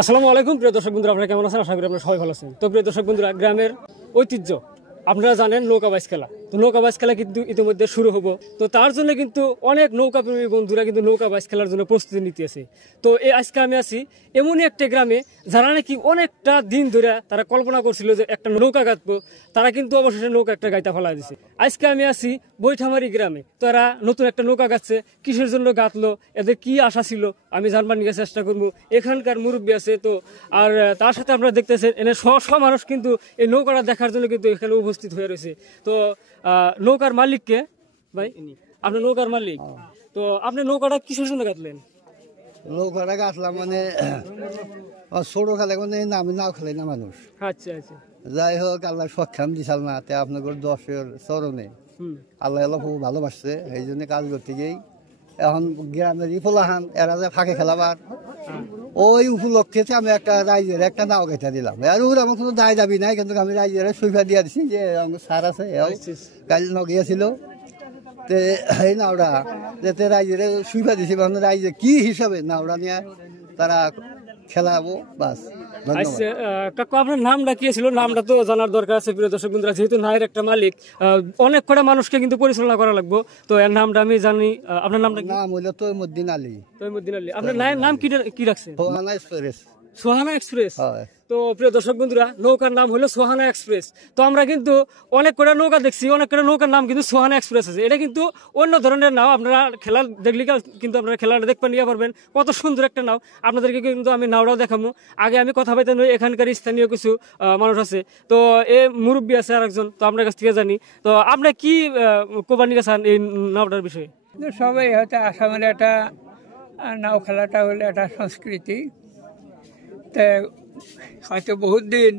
আসসালামু আলাইকুম প্রিয় দর্শক বন্ধুরা, আপনারা কেমন আছেন? আশা করি আপনারা সবাই ভালো আছেন। তো প্রিয় দর্শক বন্ধুরা, গ্রামের ঐতিহ্য আপনারা জানেন নৌকা বাইচ খেলা। তো নৌকা বাইচ খেলা কিন্তু ইতিমধ্যে শুরু হবো। তো তার জন্য কিন্তু অনেক নৌকা প্রেমী বন্ধুরা কিন্তু নৌকা বাইচ খেলার জন্য প্রস্তুতি নিতে আছে। তো এই আজকে আমি আছি এমনই একটা গ্রামে যারা নাকি অনেকটা দিন ধরে তারা কল্পনা করছিল যে একটা নৌকা গাঁথবো, তারা কিন্তু অবশেষে নৌকা একটা গাইতা ফেলা দিছে। আজকে আমি আছি বৈঠামারি গ্রামে। তো এরা নতুন একটা নৌকা গাঁথছে, কিসের জন্য গাঁথলো, এদের কি আশা ছিল আমি জানবার নিয়ে চেষ্টা করবো। এখানকার মুরব্বী আছে তো, আর তার সাথে আপনারা দেখতেছেন এনে শ মানুষ কিন্তু এই নৌকাটা দেখার জন্য কিন্তু এখানে উপস্থিত হয়ে রয়েছে। তো নৌকার মালিককে ভাই, আপনি নৌকার মালিক, তো আপনি নৌকাটা কিসের জন্য গাঁথলেন? নৌকাটা গাছলাম মানে ছোট খেলে মানে নামে নাও খেলে না মানুষ। আচ্ছা আচ্ছা, যাই হোক, আল্লাহ সক্ষম দিছাল না, তে আপনাদের দশের চরণে আল্লাহ আল্লাহ খুব ভালোবাসছে, এই জন্য কাজ করতে গিয়েই এখন গ্রামের ইফলাহান এরা যে ফাঁকে খেলাবার ওই উপলক্ষে আমি একটা রাইজের একটা নাও কেটে দিলাম। আর ওর আমার কোনো দায় দাবি নাই, কিন্তু আমি রাইজের সুইফা দিয়ে দিছি যে আমার সার আছে কাল নগিয়েছিল তে এই নাওটা যাতে রাইজের সুইফা দিছি, রাইজে কি হিসাবে নাওটা নিয়ে তারা খেলাবো বাস। আচ্ছা কাকু, আপনার নামটা কি ছিল? নামটা তো জানার দরকার আছে প্রিয় দর্শক বন্ধুরা, যেহেতু নায়ের একটা মালিক অনেক কটা মানুষকে কিন্তু পরিচালনা করা লাগবে। তো এর নামটা আমি জানি, আপনার নামটা নাম হইলো তৈমুদ্দিন আলী। তৈমুদ্দিন আলী। আপনার নায়ের নাম কি রাখছেন? সোহানা এক্সপ্রেস। সোহানা এক্সপ্রেস। তো প্রিয় দর্শক বন্ধুরা, নৌকার নাম হলো সোহানা এক্সপ্রেস। তো আমরা কিন্তু অনেক কটা নৌকা দেখছি, অনেক কটা নৌকার নাম কিন্তু সোহানা এক্সপ্রেস আছে। এটা কিন্তু অন্য ধরনের নাও। আপনারা খেলা দেখলে কিন্তু আপনারা খেলাটা দেখতে নিয়ে পারবেন, কত সুন্দর একটা নাও। আপনাদেরকে কিন্তু আমি নাওটাও দেখাবো। আগে আমি কথা বলতে নই, এখানকার স্থানীয় কিছু মানুষ আছে, তো এ মুরব্বী আছে আরেকজন, তো আপনার কাছ থেকে জানি। তো আপনি কি কোরবানি চান এই নাওটার বিষয়ে? সবাই হয়তো আসামের একটা নাও খেলাটা হলো একটা সংস্কৃতি, তা হয়তো বহুত দিন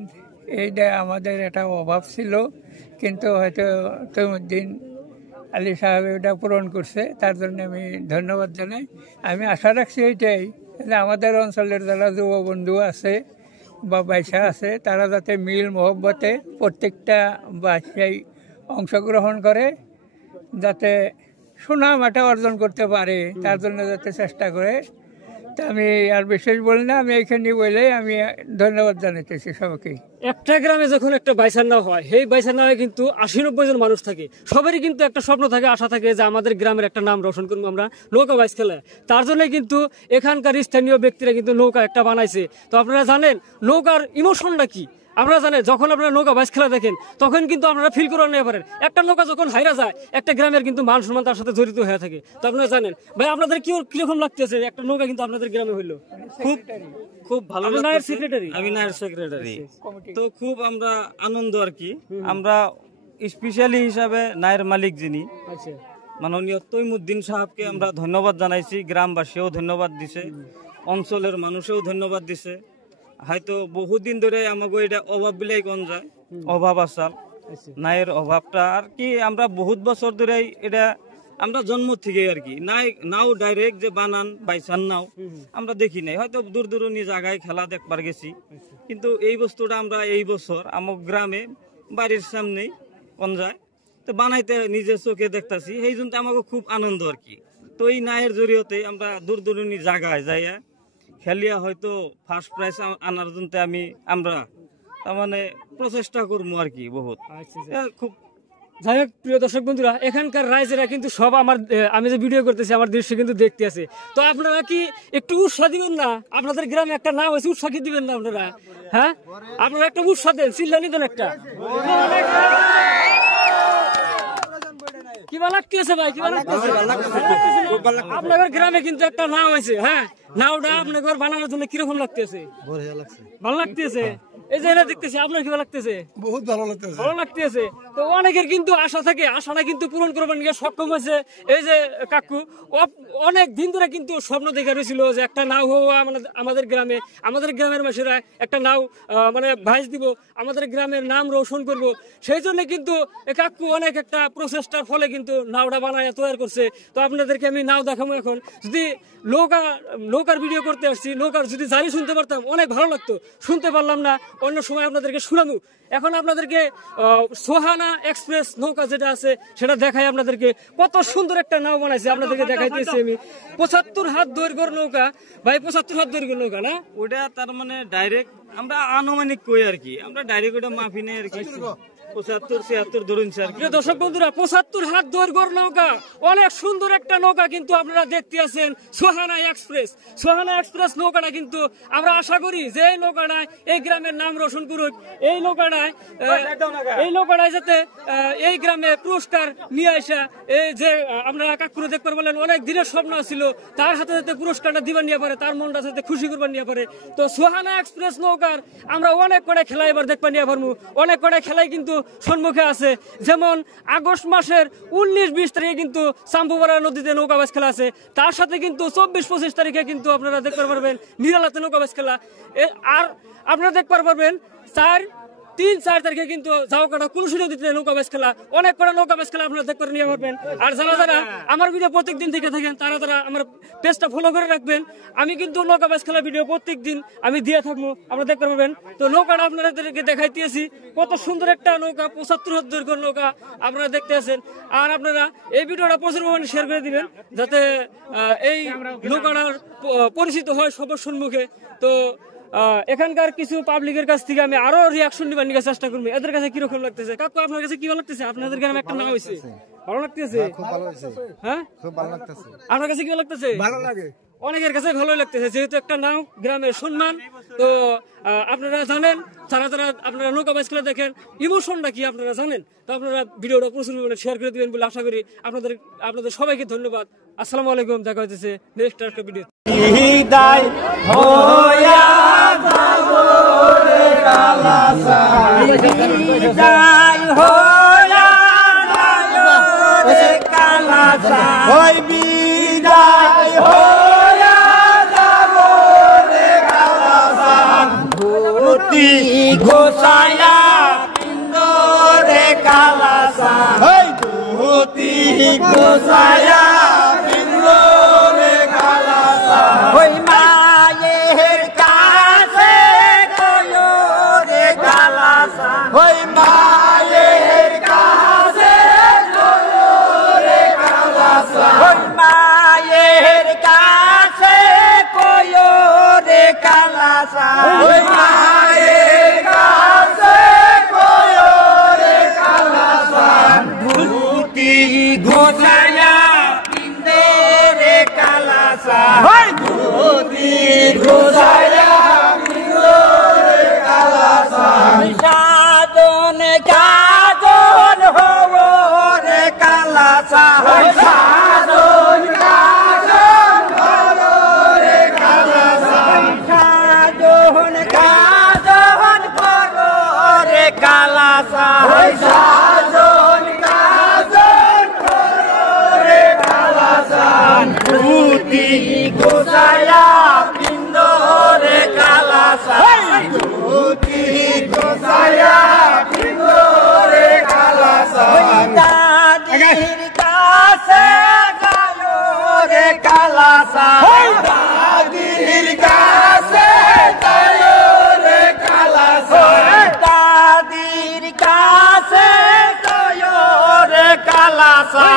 এইটা আমাদের একটা অভাব ছিল, কিন্তু হয়তো তৈমুদ্দিন আলী সাহেব এটা পূরণ করছে, তার জন্য আমি ধন্যবাদ জানাই। আমি আশা রাখছি এইটাই যে আমাদের অঞ্চলের যারা যুব বন্ধু আছে বা বাইসা আছে, তারা যাতে মিল মহব্বতে প্রত্যেকটা বাসায় অংশগ্রহণ করে, যাতে সুনাম এটা অর্জন করতে পারে, তার জন্য যাতে চেষ্টা করে। তা আমি আর বিশেষ বলি না, আমি এইখানে বলে আমি ধন্যবাদ জানাইতেছি সবাইকে। একটা গ্রামে যখন একটা বাইসার নাও হয়, সেই বাইসার নামে কিন্তু 80-90 জন মানুষ থাকে। সবারই কিন্তু একটা স্বপ্ন থাকে, আশা থাকে যে আমাদের গ্রামের একটা নাম রোশন করবো আমরা নৌকা বাইচ খেলায়। তার জন্য কিন্তু এখানকার স্থানীয় ব্যক্তিরা কিন্তু নৌকা একটা বানাইছে। তো আপনারা জানেন নৌকার ইমোশনটা কি? আপনারা জানেন যখন আপনারা নৌকা বাইচ খেলা দেখেন তখন কিন্তু আপনারা ফিল করে নিতে পারেন একটা নৌকা যখন হাইরা যায়, একটা গ্রামের কিন্তু মান সম্মান তার সাথে জড়িত হয়ে থাকে। তো আপনারা জানেন ভাই, আপনাদের কিরকম লাগতেছে একটা নৌকা কিন্তু আপনাদের গ্রামে হইলো? খুব ভালো। নায়ের সেক্রেটারি, আমি নায়ের সেক্রেটারি। তো খুব আমরা আনন্দ আর কি। আমরা স্পেশালি হিসাবে নায়ের মালিক যিনি মাননীয় তৈমুদ্দিন সাহেবকে আমরা ধন্যবাদ জানাইছি, গ্রামবাসীও ধন্যবাদ দিছে, অঞ্চলের মানুষেও ধন্যবাদ দিছে। হয়তো বহুদিন ধরে আমাকে এটা অভাব বিলাই কোন যায়, অভাব আসাল নায়ের অভাবটা আর কি। আমরা বহুত বছর ধরে এটা আমরা জন্ম থেকে আর কি নাও ডাইরেক্ট যে বানান বাইসান নাও আমরা দেখি নাই, হয়তো দূর দূরনি জায়গায় খেলা দেখবার গেছি, কিন্তু এই বস্তুটা আমরা এই বছর আমার গ্রামে বাড়ির সামনেই কোন যায় তো বানাইতে নিজের চোখে দেখতেছি, সেই জন্য আমাকে খুব আনন্দ আর কি। তো এই নায়ের জড়িয়তে আমরা দূর দূরনি জায়গায় যাইয়া খেলিয়া হয়তো ফার্স্ট প্রাইজ আনার জন্য আমরা তার মানে প্রচেষ্টা করবো আর কি বহুত। খুব যাই হোক প্রিয় দর্শক বন্ধুরা, এখানকার রাইজেরা কিন্তু সব আমি যে ভিডিও করতেছি আমার দৃশ্য কিন্তু দেখতে আছে। তো আপনারা কি একটু উৎসাহ দিবেন না? আপনাদের গ্রামে একটা নাম হয়েছে, উৎসাহ কি দিবেন না আপনারা? হ্যাঁ, আপনারা একটা উৎসাহ দেন, চিল্লানি দেন একটা। কি ভালো লাগতেছে ভাই, কি ভালো লাগতেছে? আপনাদের গ্রামে কিন্তু একটা নাম হয়েছে। হ্যাঁ, নাওটা আপনাদের বানানোর জন্য কিরকম লাগতেছে? ভালো লাগতেছে। এই যে এটা দেখতেছি, আপনার কি ভালো লাগতেছে? বহুত ভালো লাগতেছে, ভালো লাগতেছে। তো অনেকের কিন্তু আশা থাকে, আশাটা কিন্তু পূরণ করবার নিয়ে সক্ষম হয়েছে। এই যে কাকু অনেক দিন ধরে কিন্তু স্বপ্ন দেখে রয়েছিল যে একটা নাও হওয়া আমাদের গ্রামে, আমাদের গ্রামের মানুষেরা একটা নাও মানে ভাইস দিব, আমাদের গ্রামের নাম রোশন করব। সেই জন্য কিন্তু কাকু অনেক একটা প্রচেষ্টার ফলে কিন্তু নাওটা বানায় তৈরি করছে। তো আপনাদেরকে আমি নাও দেখাবো এখন। যদি নৌকার ভিডিও করতে আসছি, নৌকার যদি জারি শুনতে পারতাম অনেক ভালো লাগতো, শুনতে পারলাম না, অন্য সময় আপনাদেরকে শোনাবো। এখন আপনাদেরকে সোহানা সোহানা এক্সপ্রেস নৌকা যেটা আছে সেটা দেখাই আপনাদেরকে। কত সুন্দর একটা নাও বানাইছে, আপনাদেরকে দেখাইতেছি আমি। 75 হাত দৈর্ঘ্যের নৌকা ভাই, 75 হাত দৈর্ঘ্যের নৌকা না ওটা, তার মানে ডাইরেক্ট আমরা আনুমানিক কই আর কি, আমরা ডাইরেক্ট ওটা মাপি নেই আর কি, 75-76 ধরুন স্যার। প্রিয় দর্শক বন্ধুরা, 75 হাত দৈর্ঘ্যের নৌকা, অনেক সুন্দর একটা নৌকা কিন্তু আপনারা দেখতে আছেন সোহানা এক্সপ্রেস। সোহানা এক্সপ্রেস নৌকাটা কিন্তু আমরা আশা করি যে এই নৌকাটায় এই গ্রামের নাম রোশন করুক, এই নৌকাটায় যাতে এই গ্রামে পুরস্কার নিয়ে আসা, এই যে আপনারা কাকুরে দেখতে বললেন অনেক দিনের স্বপ্ন ছিল, তার হাতে যাতে পুরস্কারটা দিবার নিয়ে পারে, তার মনটা যাতে খুশি করবার নিয়ে পারে। তো সোহানা এক্সপ্রেস নৌকার আমরা অনেক কটা খেলা এবার দেখবার নিয়ে পারবো, অনেক কটা খেলাই কিন্তু সম্মুখে আছে। যেমন আগস্ট মাসের 19-20 তারিখে কিন্তু সাম্পুপাড়া নদীতে নৌকাবাজ খেলা আছে, তার সাথে কিন্তু 24-25 তারিখে কিন্তু আপনারা দেখতে পারবেন নিরালাতে নৌকাবাজ খেলা। আর আপনারা দেখতে পারবেন 3-4 তারিখে কিন্তু জাওকাটা কুলসি নদীতে নৌকাবাজ খেলা, অনেক কটা নৌকাবাজ খেলা আপনারা দেখতে নিয়ে পারবেন। আর যারা আমার ভিডিও প্রত্যেকদিন দেখে থাকেন তারা আমার পেজটা ফলো করে রাখবেন। আমি কিন্তু নৌকাবাজ খেলা ভিডিও প্রত্যেকদিন আমি দিয়ে থাকবো, আপনারা দেখতে পারবেন। তো নৌকাটা আপনাদেরকে দেখাইতেছি, কত সুন্দর একটা নৌকা, 75 হাত দৈর্ঘ্যের নৌকা আপনারা দেখতে আছেন। আর আপনারা এই ভিডিওটা প্রচুর পরিমাণে শেয়ার করে দিবেন যাতে এই নৌকাটার পরিচিত হয় সবার সম্মুখে। তো এখানকার কিছু পাবলিকের কাছ থেকে আমি আরো রিয়াকশন নিবার নিয়ে চেষ্টা করবো, এদের কাছে কিরকম লাগতেছে। কাকু আপনার কাছে কি ভালো লাগতেছে? আপনাদের গ্রামে একটা নাম হয়েছে, ভালো লাগতেছে? হ্যাঁ, খুব ভালো লাগতেছে। আপনার কাছে কি ভালো লাগতেছে? ভালো লাগে, অনেকের কাছে ভালোই লাগতেছে, যেহেতু একটা নাম গ্রামের সম্মান। তো আপনারা জানেন, যারা আপনারা নৌকাবাজ খেলা দেখেন ইমোশনটা কি আপনারা জানেন। তো আপনারা ভিডিওটা প্রচুর পরিমাণে শেয়ার করে দিবেন বলে আশা করি। আপনাদের সবাইকে ধন্যবাদ। আসসালামু আলাইকুম, দেখা হচ্ছে নেক্সট একটা ভিডিও। ঘোষায়া পিন্দরে কালাসা, ধুতি ঘোষায়া পিন্দরে কালাসা, ওই মায়ের কাছে কয়ো রে কালাসা, ওই মায়ের কাছে কয়ো রে কালাসা, ওই মায়ের কাছে কয়ো রে কালাসা, ওই মায়ের কাছে কয়ো রে কালাসা, ধুতি ঘোষায়া পিন্দে রে কালাসা, ধুতি ঘোষায়া পিন্দে রে কালাসা, সাধন কাজন হব রে কালাসা, সাধন কাজন হব রে কালাসা, সাধন কাজন হব রে কালাসা, সাধন কাজন হব রে কালাসা, ধুতি ঘোষায়া পিন্দ রে কালাসা, ধুতি ঘোষায়া পিন্দ রে কালাসা, দাদির কাছে গায়ো রে কালাসা, দাদির কাছে গায়ো রে কালাসা, দাদির কাছে গায়ো রে কালাসা,